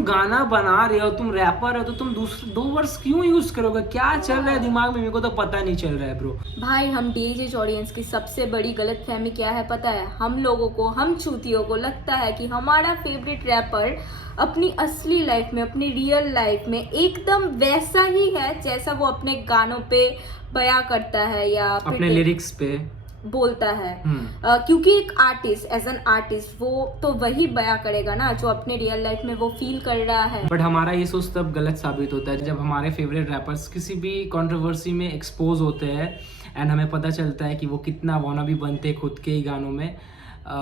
तुम गाना बना रहे हो, तुम रैपर हो, तो तुम दूसरे 2 वर्ड्स क्यों यूज करोगे? क्या चल रहा है दिमाग में, मेरे को तो पता नहीं चल रहा है ब्रो। भाई हम डीजे ऑडियंस की सबसे बड़ी गलतफहमी क्या है पता है? हम लोगों को, हम चूतियों को लगता है कि हमारा फेवरेट रैपर अपनी असली लाइफ में, अपनी रियल लाइफ में एकदम वैसा ही है जैसा वो अपने गानों पे बयां करता है या अपने लिरिक्स पे बोलता है। क्योंकि एक आर्टिस्ट, एज एन आर्टिस्ट, वो तो वही बयां करेगा ना जो अपने रियल लाइफ में वो फील कर रहा है। बट हमारा ये सोच तब गलत साबित होता है जब हमारे फेवरेट रैपर्स किसी भी कंट्रोवर्सी में एक्सपोज होते हैं एंड हमें पता चलता है कि वो कितना वानाबी बनते हैं खुद के ही गानों में।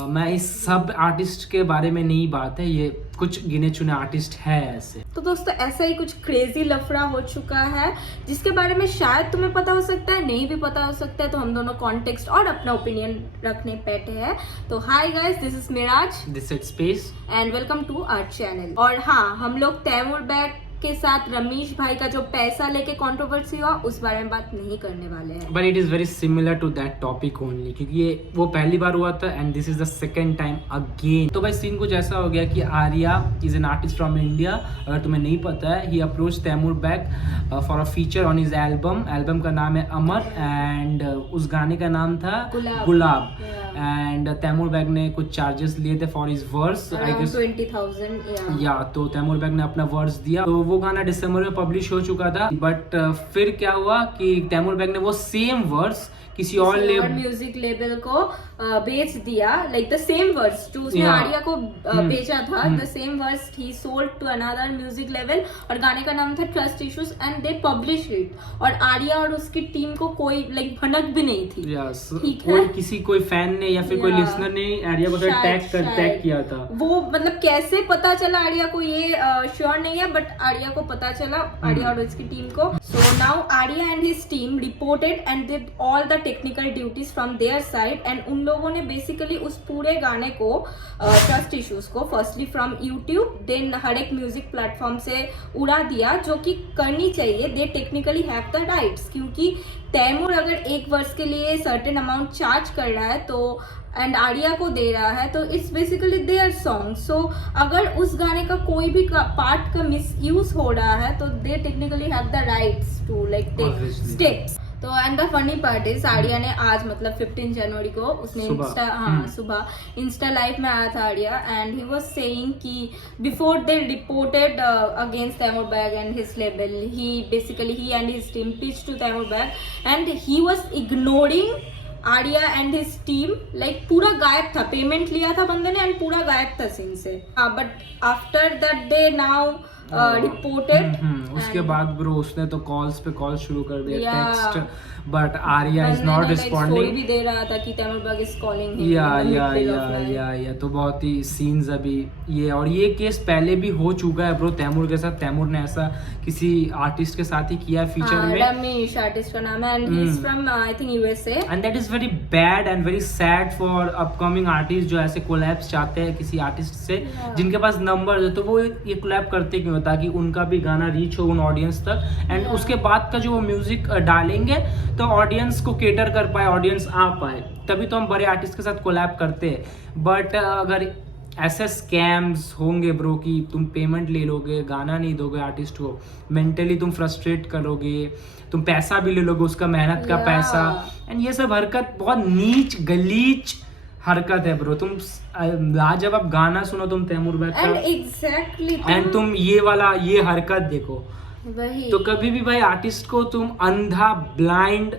मैं इस सब आर्टिस्ट के बारे में नहीं बात है, ये कुछ गिने चुने आर्टिस्ट है ऐसे। तो दोस्तों ऐसा ही कुछ क्रेजी लफड़ा हो चुका है जिसके बारे में शायद तुम्हें पता हो सकता है, नहीं भी पता हो सकता है। तो हम दोनों कॉन्टेक्स्ट और अपना ओपिनियन रखने बैठे हैं। तो hi guys, this is Miraj, this is space and welcome to our channel. और हाँ, हम लोग तैमूर बैग के साथ रमेश भाई का जो पैसा लेके कंट्रोवर्सी हुआ उस बारे में बात नहीं करने वाले हैं। But it is very similar to that topic only, क्योंकि ये वो पहली बार हुआ था and this is the second time again. तो भाई सीन कुछ ऐसा हो गया कि Arya is an artist from India. अगर तुम्हें नहीं पता है, he approach Taimour Baig for a feature on his album का नाम है अमर एंड उस गाने का नाम था गुलाब। एंड तैमूर बैग ने कुछ चार्जेस लिए थे for his verse, I guess 20,000 या। तो तैमूर बैग ने अपना वर्स दिया, तो वो गाना दिसंबर में पब्लिश हो चुका था। बट फिर क्या हुआ कि तैमूर बैग ने वो सेम वर्स किसी और म्यूजिक लेबल को बेच दिया, लाइक द सेम वर्स जो उसने आर्या को बेचा था, द सेम वर्स ही सोल्ड टू अनदर म्यूजिक लेवल और गाने का नाम था trust issues and they publish it. और आर्या और उसकी टीम को कोई लाइक भनक भी नहीं थी। कोई फैन ने या फिर कोई लिसनर ने आर्या को टैग किया था। वो मतलब कैसे पता चला आर्या को, ये श्योर नहीं है, बट आर्या को पता चला, आर्या और उसकी टीम को। So now Arya and his team reported and did all the technical duties from their side and उन लोगों ने बेसिकली उस पूरे गाने को, ट्रस्ट इश्यूज को, फर्स्टली फ्रॉम यूट्यूब, देन हर एक म्यूजिक प्लेटफॉर्म से उड़ा दिया, जो कि करनी चाहिए। दे टेक्निकली हैव द राइट्स, क्योंकि तैमूर अगर एक वर्ष के लिए सर्टेन अमाउंट चार्ज कर रहा है तो एंड आर्या को दे रहा है, तो इट्स बेसिकली देयर सॉन्ग। सो अगर उस गाने का कोई भी पार्ट का मिस यूज हो रहा है तो they technically have the rights to like take steps. तो and the funny part is Arya ने आज मतलब 15 जनवरी को उसने सुबह इंस्टा लाइव में आया था Arya, and he was saying कि before they reported against Taimour Baig and his label, he and his team pitch to Taimour Baig and he was ignoring Arya and his team, like पूरा गायब था। पेमेंट लिया था बंदे ने एंड पूरा गायब था सीन से। But after that they now reported. उसके बाद ब्रो उसने तो कॉल्स पे कॉल शुरू कर दिया, text, but Arya is not responding. भी दे रहा था कि Taimur Baig is calling him. या तो बहुत ही सीन्स अभी ये, और ये केस पहले भी हो चुका है ब्रो तैमूर के साथ। तैमूर ने ऐसा किसी आर्टिस्ट के साथ ही किया फीचर में। रमेश आर्टिस्ट का नाम है and he is from I think USA, and that is very bad and very sad for upcoming artist जो ऐसे कोलैब्स चाहते हैं किसी आर्टिस्ट से जिनके पास नंबर है, तो वो ये कोलैब करते क्यों, ताकि उनका भी गाना रीच हो उन ऑडियंस तक एंड उसके बाद का जो वो म्यूजिक डालेंगे तो ऑडियंस को केटर कर पाए, ऑडियंस आ पाए, तभी तो हम बड़े आर्टिस्ट के साथ कोलैब करते हैं। बट अगर ऐसे स्कैम्स होंगे ब्रो कि तुम पेमेंट ले लोगे, गाना नहीं दोगे आर्टिस्ट को, मेंटली तुम फ्रस्ट्रेट करोगे, तुम पैसा भी ले लोगे उसका, मेहनत का पैसा, एंड ये सब हरकत बहुत नीच गलीच हरकत है ब्रो। तुम जब आप गाना सुनो तुम तैमूर बैग का एग्जैक्टली एंड तुम ये हरकत देखो, वही। तो कभी भी भाई आर्टिस्ट को तुम अंधा ब्लाइंड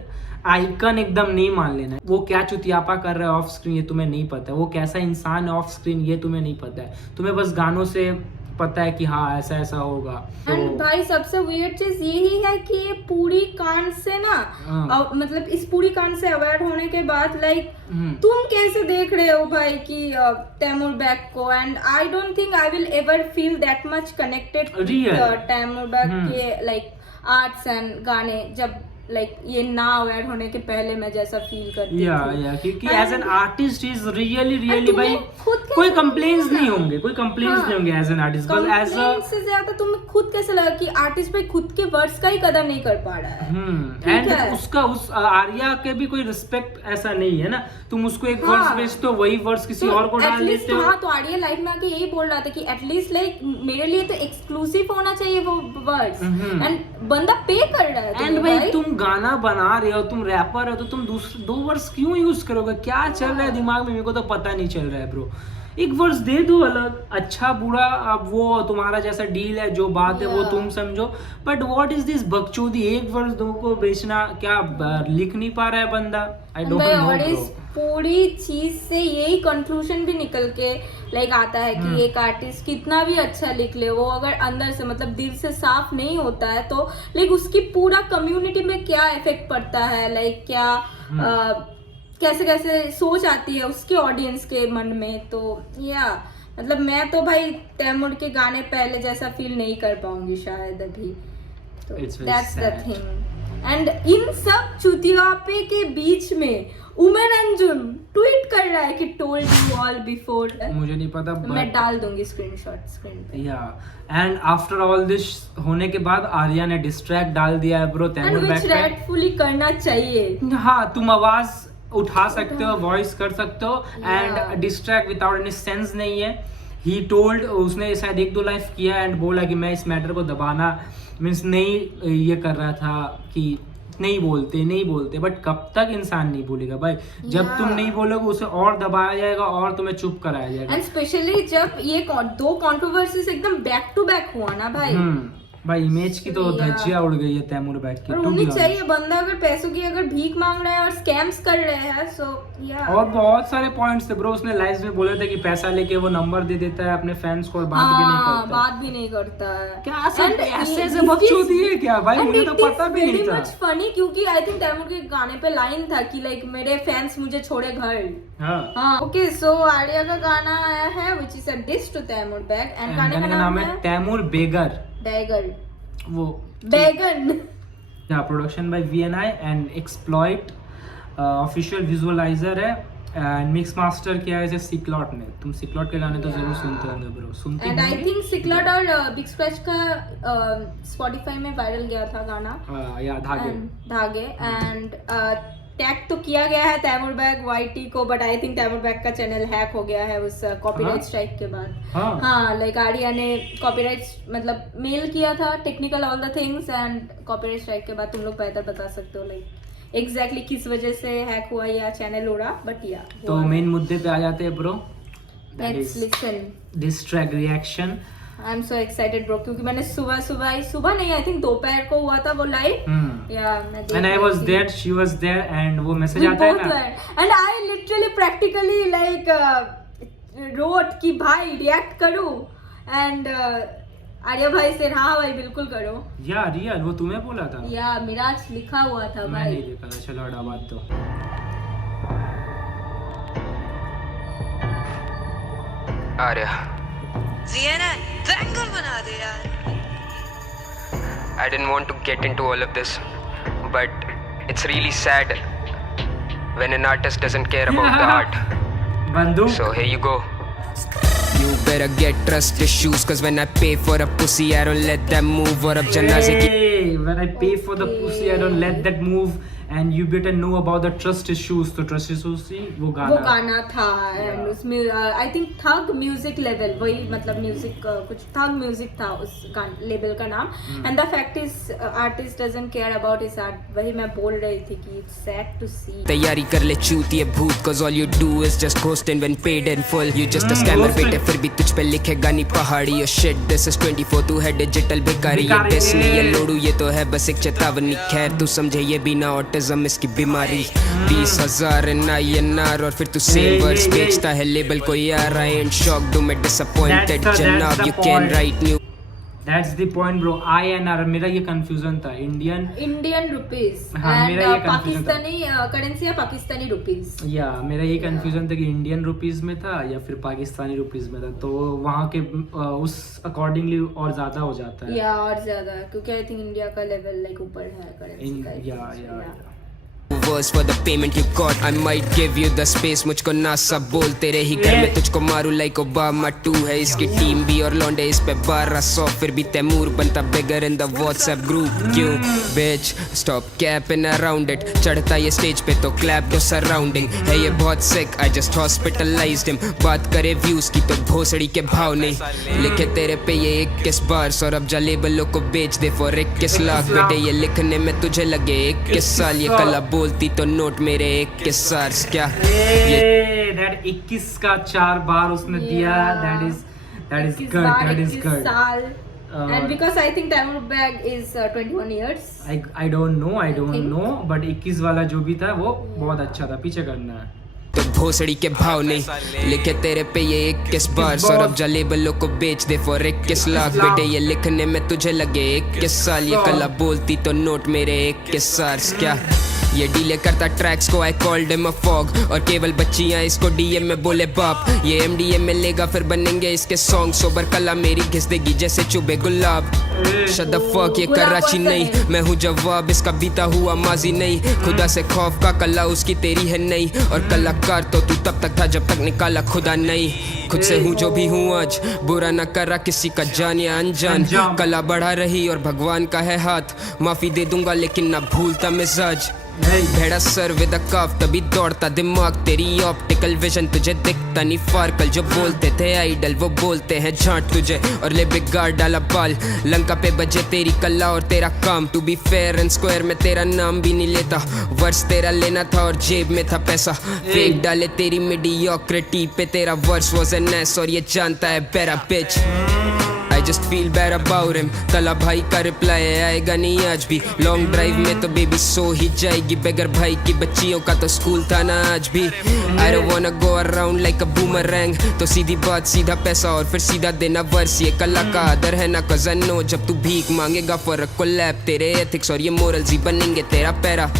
आइकन एकदम नहीं मान लेना। वो क्या चुतियापा कर रहा है ऑफ स्क्रीन ये तुम्हें नहीं पता है, वो कैसा इंसान है ऑफ स्क्रीन ये तुम्हें नहीं पता है, तुम्हें बस गानों से पता है कि हाँ ऐसा ऐसा होगा। एंड भाई सबसे वियर्ड चीज यही है कि ये पूरी कांड से ना मतलब इस पूरी कांड से अवेयर होने के बाद लाइक तुम कैसे देख रहे हो भाई कि तैमूर बैग को, and I don't think I will ever feel that much connected with Taimur Baig के लाइक आर्ट्स एंड गाने। जब लाइक ये ना अवेयर होने के पहले मैं जैसा फील करती थी। या क्योंकि as an artist is really And भाई तुम्हें खुद कैसे कोई कंप्लेंट्स लगा? नहीं होंगे, कोई कंप्लेंट्स हाँ। नहीं होंगे एज एन आर्टिस्ट, बस एज अ Complaints से ज्यादा तुम्हें खुद कैसे लगा कि आर्टिस्ट भाई खुद के वर्ड्स का ही कदर नहीं कर पा रहा है। ठीक एंड है। उसका उस आर्या के भी कोई रिस्पेक्ट ऐसा नहीं है ना, तुम उसको एक हाँ। वर्ड्स बेचते हो, वही वर्ड्स किसी तो और को डाल at least देते हो। हाँ, तो आर्या लाइफ में आके यही बोल रहा था कि एटलीस्ट लाइक मेरे लिए तो एक्सक्लूसिव होना चाहिए वो वर्ड्स, एंड बंदा पे कर रहा है एंड तुम्हें भाई तुम गाना बना रहे हो, तुम रैपर हो, तो तुम दूसरे 2 वर्ड्स क्यों यूज करोगे? क्या चल रहा है दिमाग में, मेरे को तो पता नहीं चल रहा है ब्रो। एक वर्ड्स दे दो अलग, अच्छा बुरा अब वो तुम्हारा जैसा डील है, जो बात है वो Yeah. तुम समझो, बट व्हाट इज दिस बकचोदी, एक वर्ड्स दो को बेचना, क्या लिख नहीं पा रहा है बंदा? आई डोंट भाई, नो और ब्रो। इस पूरी चीज से यही कंक्लूजन भी निकल के लाइक आता है कि एक आर्टिस्ट कितना भी अच्छा लिख ले, वो अगर अंदर से मतलब दिल से साफ नहीं होता है तो लाइक उसकी पूरा कम्युनिटी में क्या इफेक्ट पड़ता है, लाइक क्या कैसे कैसे सोच आती है उसके ऑडियंस के मन में। तो या मतलब मैं तो भाई तैमूर के गाने पहले जैसा फील नहीं कर पाऊंगी शायद अभी, तो It's very that's the sad. Thing. And in सब चुतियापे के बीच में उमेन अंजुन ट्वीट कर रहा है कि टोल्ड यू ऑल बिफोर। मुझे नहीं पता मैं डाल दूंगी स्क्रीनशॉट स्क्रीन पे। या एंड आफ्टर ऑल दिस होने के बाद आर्या ने डिस्ट्रैक्ट डाल दिया है bro and Taimur which back पे। राइटफुली करना चाहिए। हाँ, तुम आवाज उठा सकते हो, वॉइस कर सकते हो, and Yeah. Distract without any sense नहीं है। ही टोल्ड, उसने शायद 1-2 लाइफ किया एंड बोला कि मैं इस मैटर को दबाना मीन्स नहीं ये कर रहा था कि नहीं बोलते, बट कब तक इंसान नहीं बोलेगा भाई? जब Yeah. तुम नहीं बोलोगे उसे और दबाया जाएगा और तुम्हें चुप कराया जाएगा। एंड स्पेशली जब ये दो कंट्रोवर्सीज एकदम बैक टू बैक हुआ ना भाई, भाई इमेज की तो Yeah. धज्जियां उड़ गई है तैमूर बैक की, और to be होनी honest. चाहिए। बंदा अगर पैसों की अगर भीख मांग रहा है और स्कैम्स कर रहे हैं, सो या और बहुत सारे पॉइंट्स थे ब्रो, उसने लाइव में बोले थे कि पैसा लेके वो नंबर दे देता है अपने फैंस को और बात भी नहीं करता। बात भी नहीं करता है। क्या सब And ऐसे it से is- बकचोदी है क्या भाई? and मुझे it तो is पता भी नहीं very था। much funny, क्योंकि आई थिंक तैमूर के गाने पे लाइन था कि लाइक मेरे फैंस मुझे छोड़े घर। हाँ, ओके, सो आर्या का गाना आया है which is a diss to Taimur Baig, and गाने का नाम है तैमूर बेगर। डैगर वो बैगन। Production by VNI and exploit, official visualizer है एंड मिक्स मास्टर किया है जैसे सिक्लॉट ने। तुम सिक्लॉट के गाने तो जरूर सुनते होंगे ब्रो, सुनते एंड आई होंगे? थिंक सिक्लॉट और बिग स्क्रैच का स्पॉटिफाई में वायरल गया था गाना या धागे। धागे, एंड टैग तो किया गया है तैमूर बैक YT को, but I think Taimur Baig का चैनल हैक हो गया है उस कॉपीराइट हाँ? स्ट्राइक के बाद। हाँ। हाँ, लाइक आर्या ने कॉपीराइट मतलब मेल किया था technical all the things, and copyright strike के बाद तुम लोग बेहतर बता सकते हो लाइक एग्जैक्टली किस वजह से हैक हुआ या चैनल उड़ा, बट या तो मेन मुद्दे पे आ जाते हैं bro, let's listen. Distract reaction. I am so excited bro, क्योंकि मैंने सुबह नहीं, आई थिंक दोपहर को हुआ था वो लाइव। या मैं देख And I रही was थी। there, she was there, and वो मैसेज We आता है both ना, were. And I literally practically like wrote कि भाई रिएक्ट करूं, एंड आर्या भाई से हाँ भाई बिल्कुल करो। या रियल वो तुम्हें बोला था? या मिराज लिखा हुआ था मैं भाई। नहीं देखा था, चलो हटा बात तो। आर्या, VNI बैंगर बना दे यार। I didn't want to get into all of this, but it's really sad when an artist doesn't care about the art. बंदूक। So here you go. You better get trust issues, cause when I pay for a pussy, I don't let them move. और अब जनाजे की Hey, when I pay for the pussy, I don't let that move, and you better know about the trust issues. तो trust issues ही वो वो गाना। गाना था, एंड उसमें I think tug music level, वही मतलब म्यूजिक कुछ थग म्यूजिक था उस लेबल का नाम। And the fact is artist doesn't care about his art, वही मैं बोल रही थी कि इट्स सैड टू सी। तैयारी कर ले चूतिए भूत, cause all you do is just ghosting when paid in full. You just a scammer बेटे, फिर भी तुझ पे लिखेगा नहीं पहाड़ी। Oh shit, this is 24, तू है डिजिटल भिखारी। ये डिस नहीं ये लोडू, ये तो है बस एक चेतावनी। खैर तू समझे ये भी ना ऑटिज्म इसकी बीमारी। 20,000 INR और फिर तू सेम वर्ड्स बेचता है लेबल को यार। I ain't shocked, do मैं disappointed That's जनाब, the you can point. write new that's the point bro. INR मेरा ये कंफ्यूजन था, इंडियन रुपीज हाँ, मेरा ये एंड confusion था। पाकिस्तानी करेंसी या पाकिस्तानी रुपीज। या मेरा ये कंफ्यूजन था कि इंडियन रुपीस में था या फिर पाकिस्तानी रुपीस में था, तो वहाँ के उस अकॉर्डिंगली और ज्यादा हो जाता है। या और ज्यादा, क्योंकि आई थिंक इंडिया का लेवल लाइक ऊपर है करेंसी का। या Verse for the payment you got, I might give you the space. मुझको ना सब बोलते रही घर में तुझको मारू like Obama 2 है इसकी टीम भी और लौंडे इस पे 1200 फिर भी तैमूर बनता bigger in the WhatsApp group। क्यों bitch stop capping around it, चढ़ता ये स्टेज पे तो clap दो surrounding है ये बहुत sick, I just hospitalized him। बात करे views की तो भोसड़ी के भाव नहीं, लिखे तेरे पे ये 21 बार और अब जा लेबलों को बेच दे for 21 लाख। बेटे ये लिखने में तुझे लगे 21 साल, ये कला बोलती तो नोट मेरे 21 साल क्या ये दैट 21 का 4 बार उसने दिया। That is good, that is good. And because I think Tamil Bag is 21 years. I don't know but 21 वाला जो भी था वो बहुत अच्छा था। पीछे करना है तो भोसड़ी के भाव नहीं, लिखे तेरे पे ये 21 बार और अब जा लेबलों को बेच दे for 21 लाख। बेटे ये लिखने में तुझे लगे 21 साल, ये कला बोलती तो नोट मेरे 21 साल क्या ये डीले करता ट्रैक्स को। I called him a fog और केवल बच्चियां इसको डीएम में बोले बाप। ये एमडीएम में लेगा फिर बनेंगे इसके सॉन्ग, सोबर कला मेरी घिस देगी जैसे चुबे गुलाब। शट द फक ये कराची नहीं, मैं हूँ जवाब इसका बीता हुआ माजी नहीं। खुदा से खौफ का कला उसकी तेरी है नहीं, और कलाकार तो तू तब तक था जब तक निकाला खुदा नहीं। खुद से हूँ जो भी हूँ आज, बुरा न करा किसी का जान या अनजान। कला बढ़ा रही और भगवान का है हाथ, माफी दे दूंगा लेकिन ना भूलता मिजाज। भेड़ा सर विद काफ तभी दौड़ता दिमाग, तेरी ऑप्टिकल विजन तुझे दिखता नहीं फार। कल जो बोलते थे आइडल वो बोलते हैं झांट तुझे और ले बिगाड़ डाला बाल। लंका पे बजे तेरी कला और तेरा काम, to be fair and square में तेरा नाम भी नहीं लेता। वर्ष तेरा लेना था और जेब में था पैसा, फेक डाले तेरी मीडियोक्रिटी पे तेरा वर्ष वाज एन एस और ये जानता है बेरा बिच। I just feel bad about him, तला भाई का रिप्लाई आएगा नहीं आज भी। लॉन्ग ड्राइव में तो बेबी सो ही जाएगी, बगैर भाई की बच्चियों का तो स्कूल था ना आज भी। I don't wanna go around like a boomerang, तो सीधी बात सीधा पैसा और फिर सीधा देना वर्ष। ये कला का आदर है ना cause I know, जब तू भीख मांगेगा for a collab तेरे ethics और ये morals ही बनेंगे तेरा पैरा।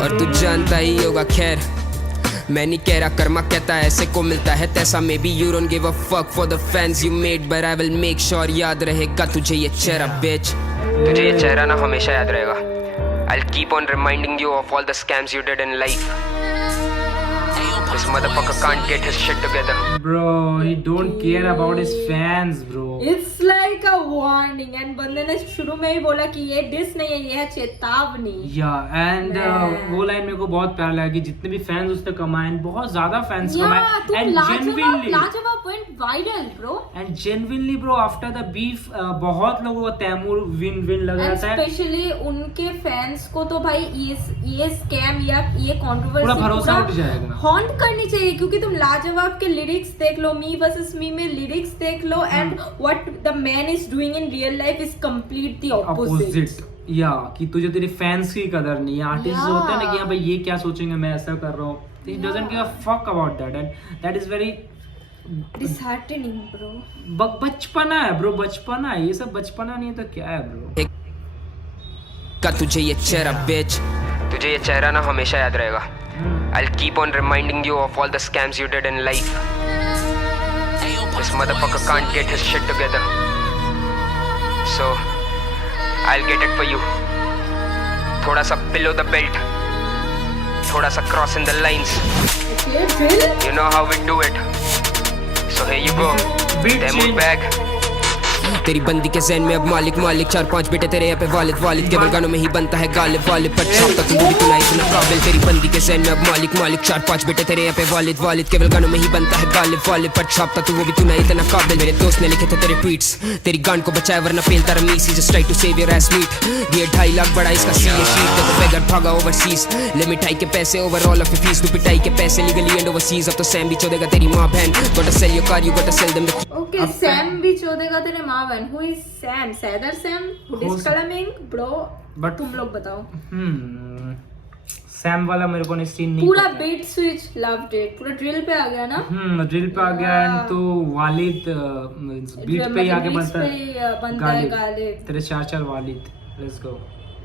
और तू जानता ही होगा खैर मैं नहीं कह रहा कर्मा कहता है ऐसे को मिलता है तैसा। May be you don't give a fuck for the fans you made, but I will make sure याद रहेगा तुझे ये चेहरा बिच। तुझे ये चेहरा ना हमेशा याद रहेगा। I'll keep on reminding you of all the scams you did in life. This motherfucker can't get his shit together. Bro, he don't care about his fans, bro. It's like a warning, and बंदे ने शुरू में ही बोला कि ये dish नहीं है, ये है चेतावनी। Yeah, and वो लाइन मेरे को बहुत प्यार लगा कि जितने भी फैंस उसने कमाए, बहुत ज्यादा फैंस कमाए, and genuinely लाजवाब went viral, bro. And genuinely bro, after the beef बहुत लोगों को तैमूर विन लग रहा था। स्पेशली उनके फैंस को तो भाई ये स्कैम या ये कंट्रोवर्सी पूरा भरोसा उठ जाएगा। हॉन्ट करनी चाहिए, क्योंकि तुम लाजवाब के लिरिक्स देख लो, मी वर्सेस मी में लिरिक्स देख लो, and what the man is doing in real life is completely opposite. या कि तुझे तेरे फैंस की कदर नहीं है। आर्टिस्ट होता है ना कि हाँ भाई ये क्या सोचेंगे मैं ऐसा कर रहा हूँ, he doesn't give a fuck about that, and that is very disheartening bro। बचपना है ब्रो, बचपना है ये सब, बचपना नहीं है तो क्या है ब्रो। का तुझे ये चेहरा बिच, तुझे ये चेहरा ना हमेशा याद रहेगा। I'll keep on reminding you of all the scams you did in life. This motherfucker can't get his shit together, so I'll get it for you. थोड़ा सा below the belt, थोड़ा सा crossing the lines. You know how we do it. So here you go, Tamil Bag. तेरी बंदी के ज़हन में अब मालिक 4-5 बेटे तेरे यहाँ पे वालिद केवल गानों में ही बनता है गालिब पर छापता तू भी तू ना इतना काबिल। तेरी बंदी के ज़हन में अब मालिक 4-5 बेटे तेरे यहाँ पे वालिद केवल गानों में ही बनता है गालिब पर छापता तू वो भी तू ना इतना काबिल। मेरे दोस्त ने लिखे थे तेरे ट्वीट्स, तेरी गान को बचाया वरना फेलता Rameez. He just try to save your ass meat, दिए 2.5 लाख बड़ा इसका सीए शीट, तो बेगर भागा ओवरसीज। ले मिठाई के पैसे ओवरऑल ऑफ फीस, तू पिटाई के पैसे लीगली एंड ओवरसीज। अब तो सैम भी चोदेगा तेरी माँ बहन, गोटा सेल योर कार, यू गोटा sell them the. Okay Sam भी चोदेगा तेरे माँ बहन। Who is Sam? Sadar Sam? Who is Kalaming? Bro, But तुम लोग बताओ। सैम वाला मेरे को सीन नहीं पूरा पता। बीट स्विच लव्ड इट, पूरा ड्रिल पे आ गया ना। ड्रिल पे आ गया एंड तो वालिद बीट पे ही आके बनता है गालिब। तेरे 4 वालिद। Let's go.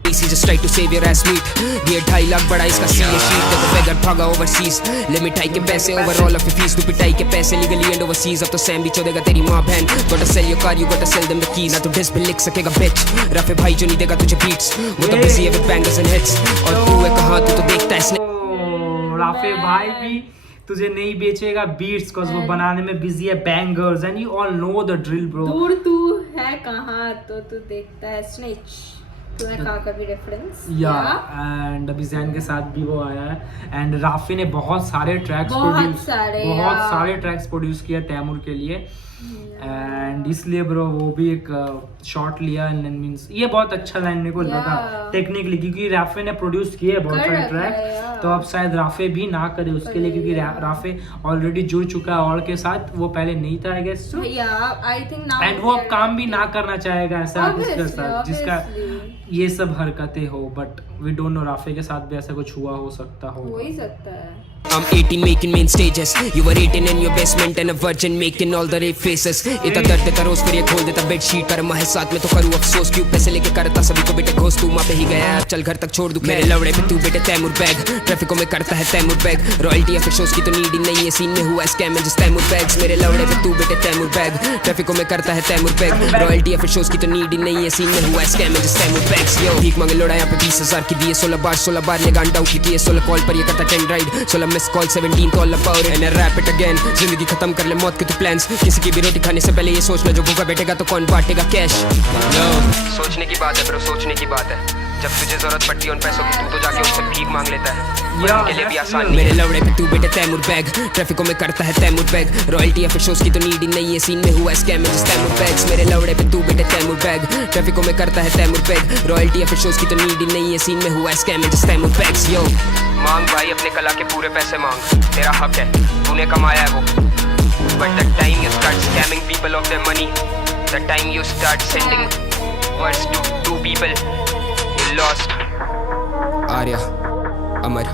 He just tried to save your ass meat. ये 2.5 लाख बड़ा इसका CA sheet. तो बेगर भागा overseas. लिमिट हाई के पैसे overall of your fees. तू पिटाई के पैसे legally and overseas. अब तो सैम भी चोदेगा तेरी माँ बहन. Gotta sell your car, you gotta sell them the keys. ना तू डिस्क पे लिख सकेगा bitch. रफे भाई जो नहीं देगा तुझे beats. वो तो busy है with bangers and hits. और तू है कहाँ तू तो देखता है snap. राफे भाई भी तुझे नहीं बेचेगा बीट्स cause वो बनाने में बिजी है bangers and you all know the drill bro. दूर तू है कहाँ तो तू देखता है स्निच। तूने कहा कभी रेफरेंस या एंड अभी जैन के साथ भी वो आया है एंड राफी ने बहुत सारे ट्रैक्स प्रोड्यूस किया तैमूर के लिए एंड इसलिए ब्रो वो भी एक शॉट लिया एंड मींस ये बहुत अच्छा लाइन मेरे को लगा टेक्निकली क्योंकि राफे ने प्रोड्यूस किए हैं बहुत सारे ट्रैक तो अब शायद राफे भी ना करे उसके लिए क्योंकि राफे ऑलरेडी जुड़ चुका है और के साथ वो पहले नहीं था I guess I think now and वो अब काम भी ना करना चाहेगा ऐसा आर्टिस्ट के साथ जिसका ये सब हरकतें हो but we don't know Rafay के साथ भी ऐसा कुछ हुआ हो सकता हो हो ही सकता है। I'm 18 making main stages. You were 18 in your basement and a virgin making all the rape faces. इतना दर्द देता रोज फिर ये खोल देता बेडशीट कर माहे साथ में तो करूँ अफसोस क्यों पैसे लेके करता सभी को बेटे घोष तू माँ पे ही गया अब चल घर तक छोड़ दूँ मेरे लवड़े पे तू बेटे तैमूर बैग ट्रैफिकों में करता है तैमूर बैग रॉयल्टी या फिर शोज की तो नीड ही नहीं है सीन में हुआ स्कैम है जिस तैमूर बैग्स मेरे लवड़े पे तू बेटे तैमूर बैग ट्रैफिकों में करता है तैमूर बैग रॉयल्टी या फिर शोज की तो नीड ही नहीं है सीन में हुआ स्कैम है जिस तैमूर बैग्स यो भीख मांगे लोड़ा यहाँ पे 20,000 की दिए 16 बार ने गांडा उठी किए 16 कॉल पर ये करता 10 ride 16 miss call 17 all about it and I rap it again जिंदगी खत्म कर ले मौत के तू प्लान्स किसी की भी रोटी खाने से पहले ये सोचना जो भूखा बैठेगा तो कौन बांटेगा कैश सोचने की बात है ब्रो सोचने की बात है जब तुझे जरूरत पड़ती है उन पैसों की तू तो जाके उससे भीख मांग लेता है उनके लिए भी आसान मेरे लवड़े पे तू बेटे तैमूर बैग ट्रैफिकों में करता है तैमूर बैग रॉयल्टी या फिर शोज की तो नीड ही नहीं है सीन में हुआ स्कैम है जिस तैमूर बैग्स मेरे लवड़े पे तू बेटे तैमूर बैग ट्रैफिकों में करता है तैमूर बैग रॉयल्टी या फिर शोज की तो नीड ही नहीं है सीन में हुआ स्कैम है जिस तैमूर बैग्स यो मांग भाई अपने कला के पूरे पैसे मांग तेरा हक है तूने कमाया है वो but the time you start scamming people of their money the time you start sending words to people you lost Arya Amar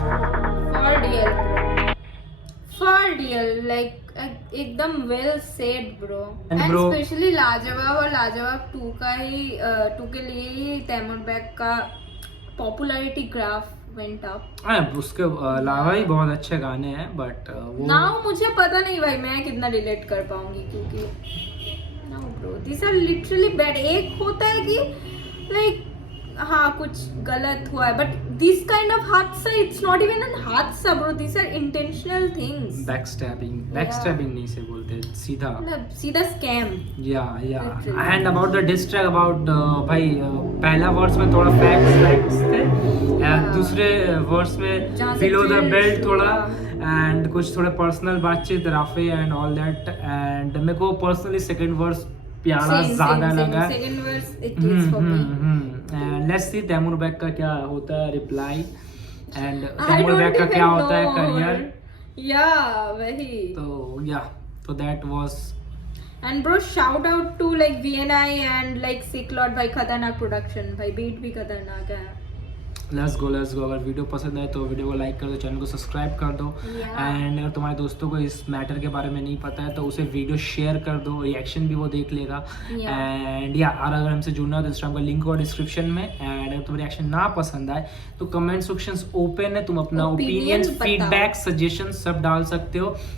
for real like एकदम well said bro and bro, especially लाजवाब और लाजवाब 2 का ही 2 के लिए ही तैमूर बैग का पॉपुलैरिटी ग्राफ went up उसके अलावा ही बहुत अच्छे गाने हैं बट वो नाउ मुझे पता नहीं भाई मैं कितना रिलेट कर पाऊंगी क्योंकि no bro this are literally bad एक होता है कि लाइक हाँ कुछ गलत हुआ है बट दिस काइंड ऑफ हादसा इट्स नॉट इवन एन हादसा bro this are intentional things backstabbing नहीं से बोलते सीधा मतलब सीधा स्कैम या and about the diss track about भाई पहला वर्स में थोड़ा फैक्ट्स थे दूसरे वर्स में बिलो द बेल्ट थोड़ा एंड कुछ थोड़े पर्सनल बातचीत Rafay and all that and मेरे को पर्सनली सेकंड वर्स प्यारा ज्यादा लगा second verse it is for me let's see Taimur Baig का क्या होता है रिप्लाई एंड तैमूर बैग का क्या होता है करियर या वही तो that was and bro shout out to like VNI and like सिकलॉट भाई खतरनाक प्रोडक्शन भाई बीट भी खतरनाक है लेट्स गो अगर वीडियो पसंद आए तो वीडियो को लाइक कर दो चैनल को सब्सक्राइब कर दो एंड अगर तुम्हारे दोस्तों को इस मैटर के बारे में नहीं पता है तो उसे वीडियो शेयर कर दो रिएक्शन भी वो देख लेगा एंड और अगर हमसे जुड़ना हो तो इंस्टाग्राम का लिंक होगा डिस्क्रिप्शन में एंड अगर तुम्हें रिएक्शन ना पसंद आए तो कमेंट सेक्शन ओपन है तुम अपना ओपिनियन फीडबैक सजेशन सब डाल सकते हो